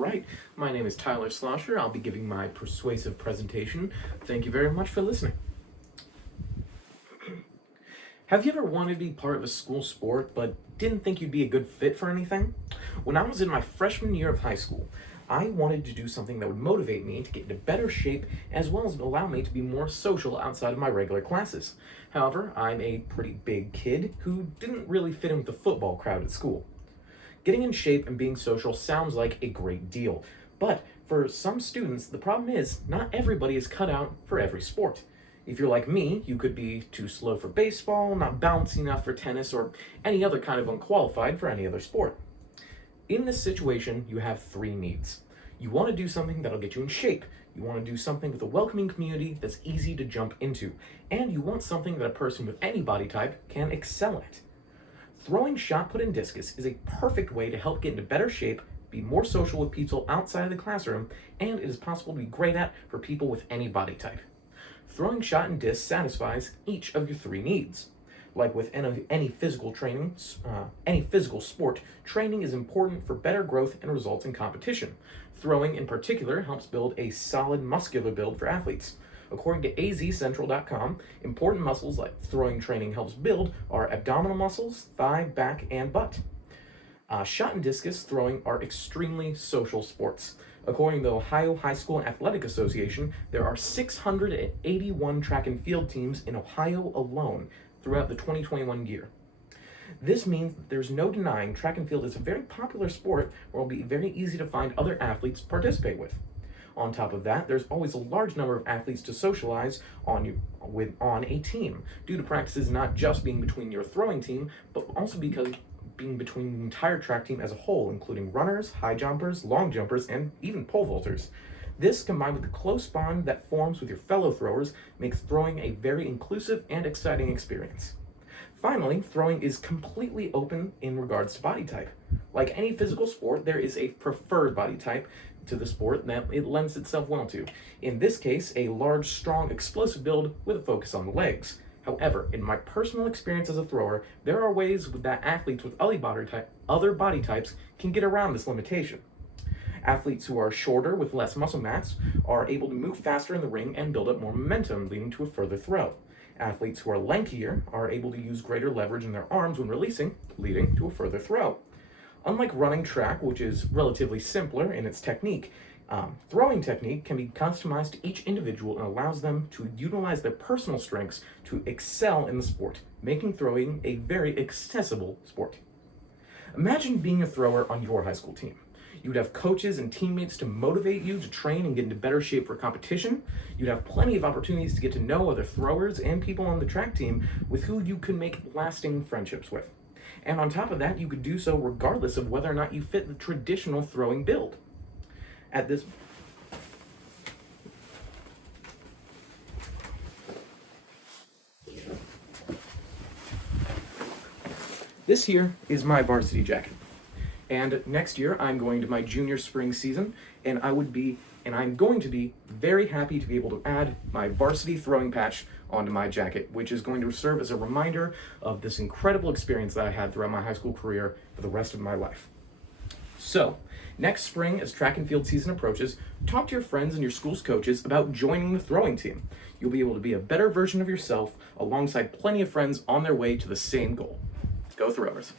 right. My name is Tyler Slosher. I'll be giving my persuasive presentation. Thank you very much for listening. Have you ever wanted to be part of a school sport but didn't think you'd be a good fit for anything? When I was in my freshman year of high school, I wanted to do something that would motivate me to get into better shape as well as allow me to be more social outside of my regular classes. However, I'm a pretty big kid who didn't really fit in with the football crowd at school. Getting in shape and being social sounds like a great deal, but for some students, the problem is not everybody is cut out for every sport. If you're like me, you could be too slow for baseball, not bouncy enough for tennis, or any other kind of unqualified for any other sport. In this situation, you have three needs. You want to do something that'll get you in shape. You want to do something with a welcoming community that's easy to jump into. And you want something that a person with any body type can excel at. Throwing shot put and discus is a perfect way to help get into better shape, be more social with people outside of the classroom, and it is possible to be great at for people with any body type. Throwing shot and disc satisfies each of your three needs. Like with any physical sport, training is important for better growth and results in competition. Throwing in particular helps build a solid muscular build for athletes. According to azcentral.com, important muscles like throwing training helps build are abdominal muscles, thigh, back, and butt. Shot and discus throwing are extremely social sports. According to the Ohio High School Athletic Association, there are 681 track and field teams in Ohio alone throughout the 2021 year. This means that there's no denying track and field is a very popular sport where it will be very easy to find other athletes to participate with. On top of that, there's always a large number of athletes to socialize on a team, due to practices not just being between your throwing team, but also because being between the entire track team as a whole, including runners, high jumpers, long jumpers, and even pole vaulters. This, combined with the close bond that forms with your fellow throwers, makes throwing a very inclusive and exciting experience. Finally, throwing is completely open in regards to body type. Like any physical sport, there is a preferred body type to the sport that it lends itself well to. In this case, a large, strong, explosive build with a focus on the legs. However, in my personal experience as a thrower, there are ways that athletes with other body types can get around this limitation. Athletes who are shorter with less muscle mass are able to move faster in the ring and build up more momentum, leading to a further throw. Athletes who are lankier are able to use greater leverage in their arms when releasing, leading to a further throw. Unlike running track, which is relatively simpler in its technique, throwing technique can be customized to each individual and allows them to utilize their personal strengths to excel in the sport, making throwing a very accessible sport. Imagine being a thrower on your high school team. You'd have coaches and teammates to motivate you to train and get into better shape for competition. You'd have plenty of opportunities to get to know other throwers and people on the track team with who you can make lasting friendships with. And on top of that, you could do so regardless of whether or not you fit the traditional throwing build. This here is my varsity jacket. And next year, I'm going to my junior spring season, and I'm going to be very happy to be able to add my varsity throwing patch onto my jacket, which is going to serve as a reminder of this incredible experience that I had throughout my high school career for the rest of my life. So, next spring, as track and field season approaches, talk to your friends and your school's coaches about joining the throwing team. You'll be able to be a better version of yourself alongside plenty of friends on their way to the same goal. Go Throwers!